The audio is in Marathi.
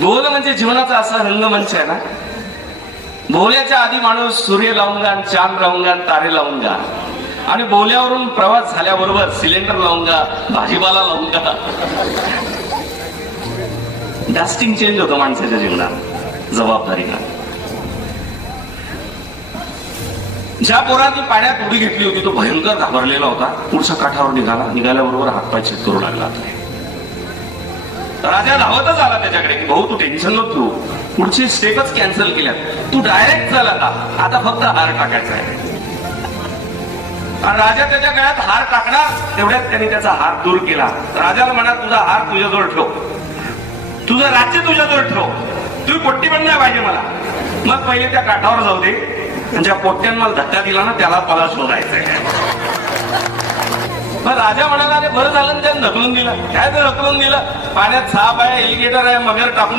बोल म्हणजे जीवनाचा असा रंगमंच आहे ना, बोल्याच्या आधी माणूस सूर्य लावून गा, चांद लावून गा, तारे लावून गा, आणि बोल्यावरून प्रवास झाल्याबरोबर सिलेंडर लावून गा, भाजीपाला लावून गा. डास्टिंग चेंज होतं माणसाच्या जीवनात जबाबदारीनं. ज्या पोरांनी पाण्यात उडी घेतली होती तो भयंकर घाबरलेला होता. पुढच्या काठावर निघाल्याबरोबर हातपाय चेक करू लागला. राजा धावतच आला त्याच्याकडे की भाऊ तू टेन्शन नको घेऊ, पुढची स्टेपच कॅन्सल केल्यात, तू डायरेक्ट चल, आता फक्त हार टाकायचा आहे. आणि राजा त्याच्या गळ्यात हार टाकणार तेवढ्यात त्यांनी त्याचा हार दूर केला. राजाला म्हणा तुझा हार तुझ्याजवळ ठेव, तुझं राज्य तुझ्याजवळ ठेव, तुम्ही पोट्टी पण नाही पाहिजे मला. मग पहिले त्या काठावर जाऊ दे, आणि ज्या पोट्ट्यानं मला धक्का दिला ना त्याला मला शोधायचंय. मग राजा म्हणाला अरे बरं झालं त्यानं ढकलून दिलं. काय ते ढकलून दिलं, पाण्यात साप आहे, एलिगेटर आहे, मगर टाकून